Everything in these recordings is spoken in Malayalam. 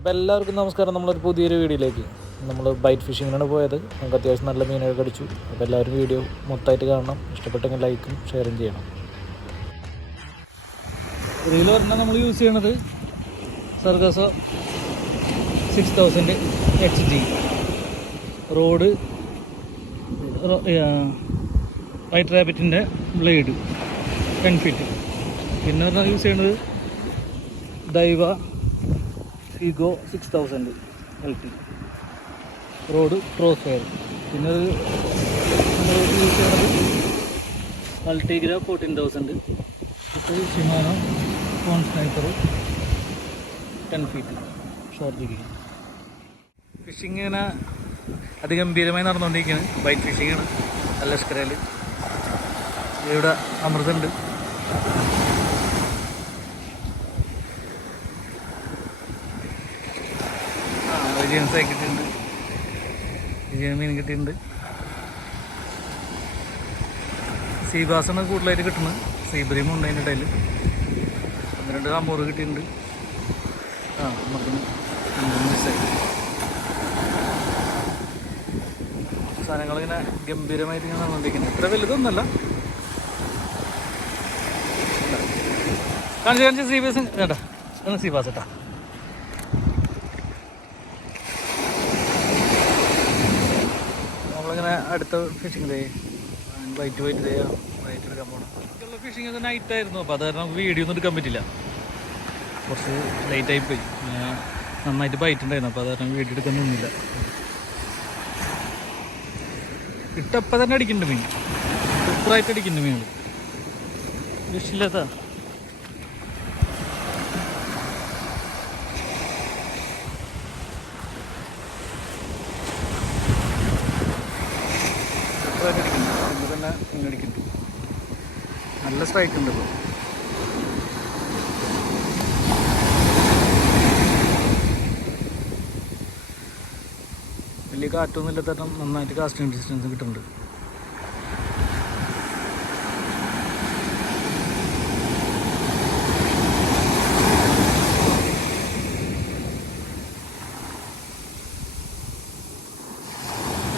അപ്പോൾ എല്ലാവർക്കും നമസ്കാരം. നമ്മളൊരു പുതിയൊരു വീഡിയോയിലേക്ക് നമ്മൾ ബൈറ്റ് ഫിഷിങ്ങിനാണ് പോയത്. നമുക്ക് അത്യാവശ്യം നല്ല മീനൊക്കെ അടിച്ചു. അപ്പോൾ എല്ലാവരും വീഡിയോ മൊത്തമായിട്ട് കാണണം. ഇഷ്ടപ്പെട്ടെങ്കിൽ ലൈക്കും ഷെയറും ചെയ്യണം. ഇതിൽ പറഞ്ഞാൽ നമ്മൾ യൂസ് ചെയ്യണത് സർഗസോ 6000 HG റോഡ് വൈറ്റ് റാബിറ്റിൻ്റെ ബ്ലേഡ് 10 ഫീറ്റ്. പിന്നെ പറഞ്ഞാൽ യൂസ് ചെയ്യണത് Daiwa Figo 6000 LT rod cross fire. പിന്നെ നമ്മൾ യൂസ് ചെയ്യണത് അൾട്ടിഗ്ര 14000. ഇപ്പോൾ ഷിമാനോ ഫോൺ sniper 10 feet short jig. Fishing ഇങ്ങനെ അതിഗംഭീരമായി നടന്നുകൊണ്ടിരിക്കുകയാണ്. ബൈറ്റ് ഫിഷിങ്ങാണ് അഷ്കറയിൽ. ഇവിടെ അമൃതുണ്ട്. ജീൻസായി കിട്ടിയിട്ടുണ്ട്, മീൻ കിട്ടിയിട്ടുണ്ട്. സീബാസാണ് കൂടുതലായിട്ട് കിട്ടുന്നത്. സീബ്രീമും ഉണ്ട് അതിൻ്റെ ഇടയിൽ. 12 അമൂറ് കിട്ടിയിട്ടുണ്ട്. സാധനങ്ങളിങ്ങനെ ഗംഭീരമായിട്ട് ഇങ്ങനെ നടന്നുകൊണ്ടിരിക്കുന്നത്. ഇത്ര വലുതൊന്നുമല്ല. കാണിച്ച് സീബാസ് കേട്ടാ, സീബാസ് കേട്ടാ. നമ്മളിങ്ങനെ അടുത്ത fishing day white day white എടുക്കാൻ പോകണം. ബാക്കിയുള്ള ഫിഷിങ് ഒക്കെ നൈറ്റായിരുന്നു. അപ്പോൾ അത് കാരണം നമുക്ക് വീഡിയോ ഒന്നും എടുക്കാൻ പറ്റില്ല. കുറച്ച് ലേറ്റായി പോയി. നന്നായിട്ട് ബൈറ്റ് ഉണ്ടായിരുന്നു. അപ്പോൾ അത് കാരണം വീഡിയോ എടുക്കാൻ നിന്നില്ല. ഇട്ടപ്പം തന്നെ അടിക്കുന്നുണ്ട് മീൻ. സൂപ്പറായിട്ട് അടിക്കുന്നുണ്ട് മീനുകൾ. ഫിഷില്ലാത്ത തന്നെ മീനടിക്കുന്നുണ്ട്. നല്ല സ്ട്രൈക്ക് ഉണ്ട് ഇപ്പോൾ. വലിയ കാറ്റൊന്നും ഇല്ലാത്ത നന്നായിട്ട് കാസ്റ്റിംഗ് ഡിസ്റ്റൻസ് കിട്ടുന്നുണ്ട്.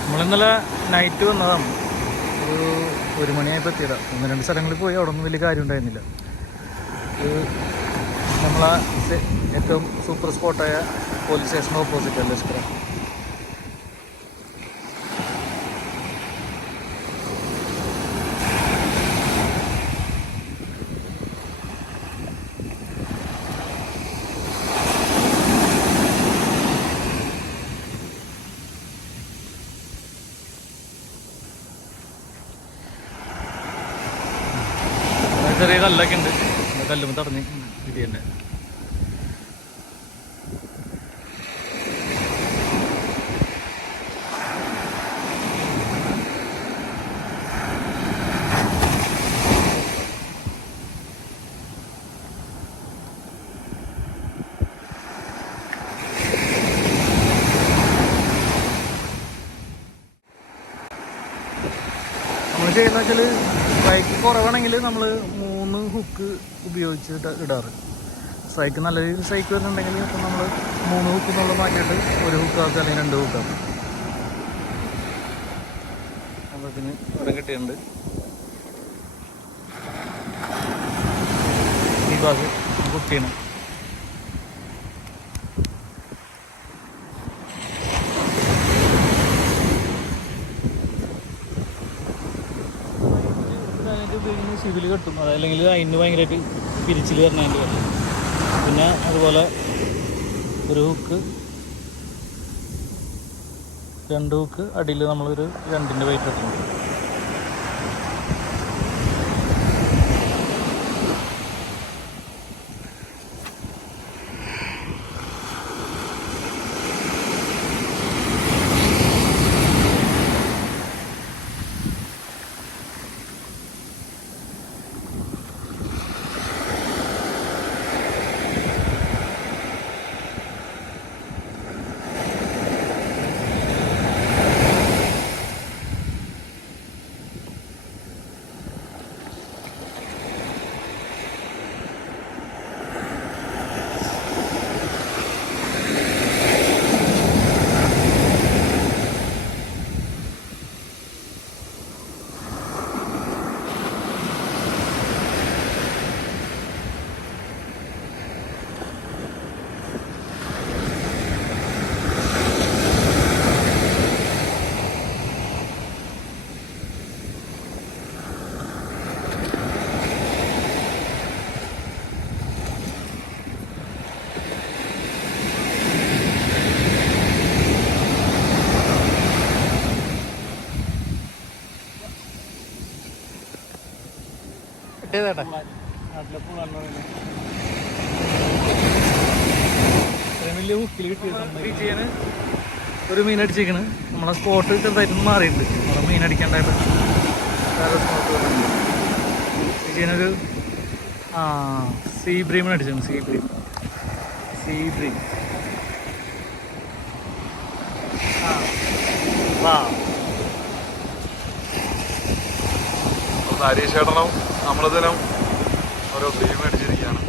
നമ്മളിന്നലെ നൈറ്റ് വന്നതാണ്. ഒരു മണിയായപ്പോൾ എത്തിയതാണ്. 1-2 സ്ഥലങ്ങളിൽ പോയി. അവിടെ ഒന്നും വലിയ കാര്യം ഉണ്ടായിരുന്നില്ല. നമ്മളെ ഏറ്റവും സൂപ്പർ സ്പോട്ടായ പോലീസ് സ്റ്റേഷൻ ഓപ്പോസിറ്റ് അല്ലേ അഷ്കറ. ചെറിയ കല്ലൊക്കെ ഉണ്ട്. കല്ലുമ്പോൾ തടഞ്ഞ് ഇടിയുണ്ട്. നമ്മൾ ചെയ്യുന്ന വെച്ചാൽ സ്ട്രൈക്ക് കുറവാണെങ്കിൽ നമ്മൾ 3 ഹുക്ക് ഉപയോഗിച്ചിട്ട് ഇടാറ്. സ്ട്രൈക്ക് നല്ല രീതിയിൽ സ്ട്രൈക്ക് വരുന്നുണ്ടെങ്കിൽ ഇപ്പം നമ്മൾ 3 ഹുക്ക് എന്നുള്ളത് മാറ്റിയിട്ട് 1 ഹുക്കാക്കുക അല്ലെങ്കിൽ 2 ഹുക്കാക്കും. അപ്പത്തിന് ഇവിടെ കിട്ടിയിട്ടുണ്ട്. ഈ ഭാഗത്ത് കുട്ടിയാണ്. സിവിൽ കെട്ടും. അതല്ലെങ്കിൽ അതിന് ഭയങ്കരമായിട്ട് പിരിച്ചിൽ വരണതിൻ്റെ കാര്യം. പിന്നെ അതുപോലെ 1 ഹുക്ക് 2 ഹുക്ക് അടിയിൽ നമ്മളൊരു 2ൻ്റെ വെയിറ്റ് ഇട്ടുണ്ട്. ഏതാട്ടാ നാട്ടിലെ പൂളാന്ന് പറയുന്നത്. ഇത്രയും വലിയ ഹുക്കിൽ കിട്ടിയത് ഒരു മീൻ അടിച്ചിരിക്കണ്. നമ്മളെ സ്പോട്ട് ചെറുതായിട്ടൊന്നും മാറിയിട്ടുണ്ട്. നമ്മളെ മീൻ അടിക്കാണ്ടായിട്ട് വേറെ സ്പോട്ട് വിജയനൊരു സീ ബ്രീമിന് അടിച്ചിട്ടുണ്ട്. സീ ബ്രീം ഹരീഷേട്ടനും നമ്മളിതിനും ഓരോ ബ്രീം അടിച്ചിരിക്കുകയാണ്.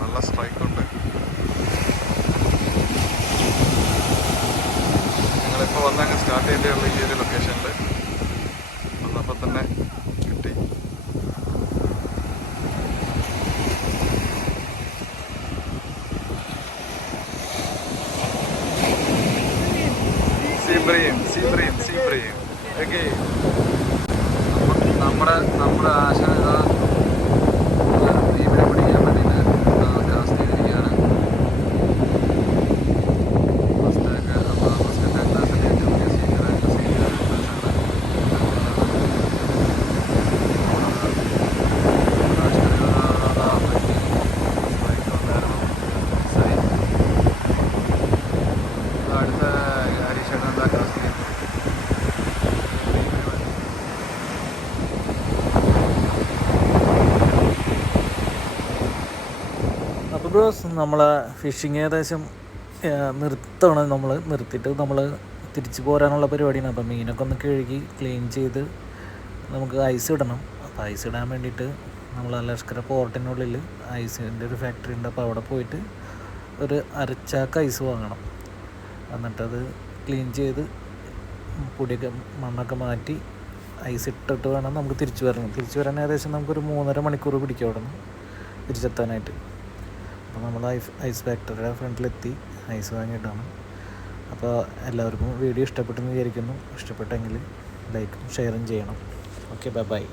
നല്ല സ്ട്രൈക്കുണ്ട്. ഞങ്ങളിപ്പോൾ വന്നങ്ങ് സ്റ്റാർട്ട് ചെയ്തേയുള്ള ഈ ഒരു ലൊക്കേഷനിൽ വന്നപ്പോൾ തന്നെ കിട്ടി. Sea bream okay. നമ്മുടെ ആശാന ബ്രീമിനെ പിടിക്കാൻ വേണ്ടിയിട്ട് കാസ്റ്റ് ചെയ്തിരിക്കുകയാണ്. അടുത്ത ഹരീഷേട്ടൻ എന്താ കാസ്റ്റ് ചെയ്യുന്നത്? അപ്പോൾ ബ്രോസ് നമ്മളെ ഫിഷിങ് ഏകദേശം നിർത്തണം. നമ്മൾ നിർത്തിയിട്ട് നമ്മൾ തിരിച്ചു പോരാനുള്ള പരിപാടിയാണ്. അപ്പോൾ മീനൊക്കെ ഒന്ന് കഴുകി ക്ലീൻ ചെയ്ത് നമുക്ക് ഐസ് ഇടണം. അപ്പോൾ ഐസ് ഇടാൻ വേണ്ടിയിട്ട് നമ്മൾ അഷ്കറ പോർട്ടിനുള്ളിൽ ഐസിൻ്റെ ഒരു ഫാക്ടറി ഉണ്ട്. അപ്പോൾ അവിടെ പോയിട്ട് ഒരു അരച്ചാക്ക് ഐസ് വാങ്ങണം. എന്നിട്ടത് ക്ലീൻ ചെയ്ത് പൊടിയൊക്കെ മണ്ണൊക്കെ മാറ്റി ഐസ് ഇട്ടിട്ട് വേണം നമുക്ക് തിരിച്ചു വരണം. തിരിച്ചു വരാൻ ഏകദേശം നമുക്കൊരു 3.5 മണിക്കൂർ പിടിക്കും അവിടെ നിന്ന് തിരിച്ചെത്താനായിട്ട്. അപ്പോൾ നമ്മൾ ഐസ് ഫാക്ടറിയുടെ ഫ്രണ്ടിലെത്തി ഐസ് വാങ്ങിയിട്ടാണ്. അപ്പോൾ എല്ലാവർക്കും വീഡിയോ ഇഷ്ടപ്പെട്ടെന്ന് വിചാരിക്കുന്നു. ഇഷ്ടപ്പെട്ടെങ്കിൽ ലൈക്കും ഷെയറും ചെയ്യണം. Okay, by.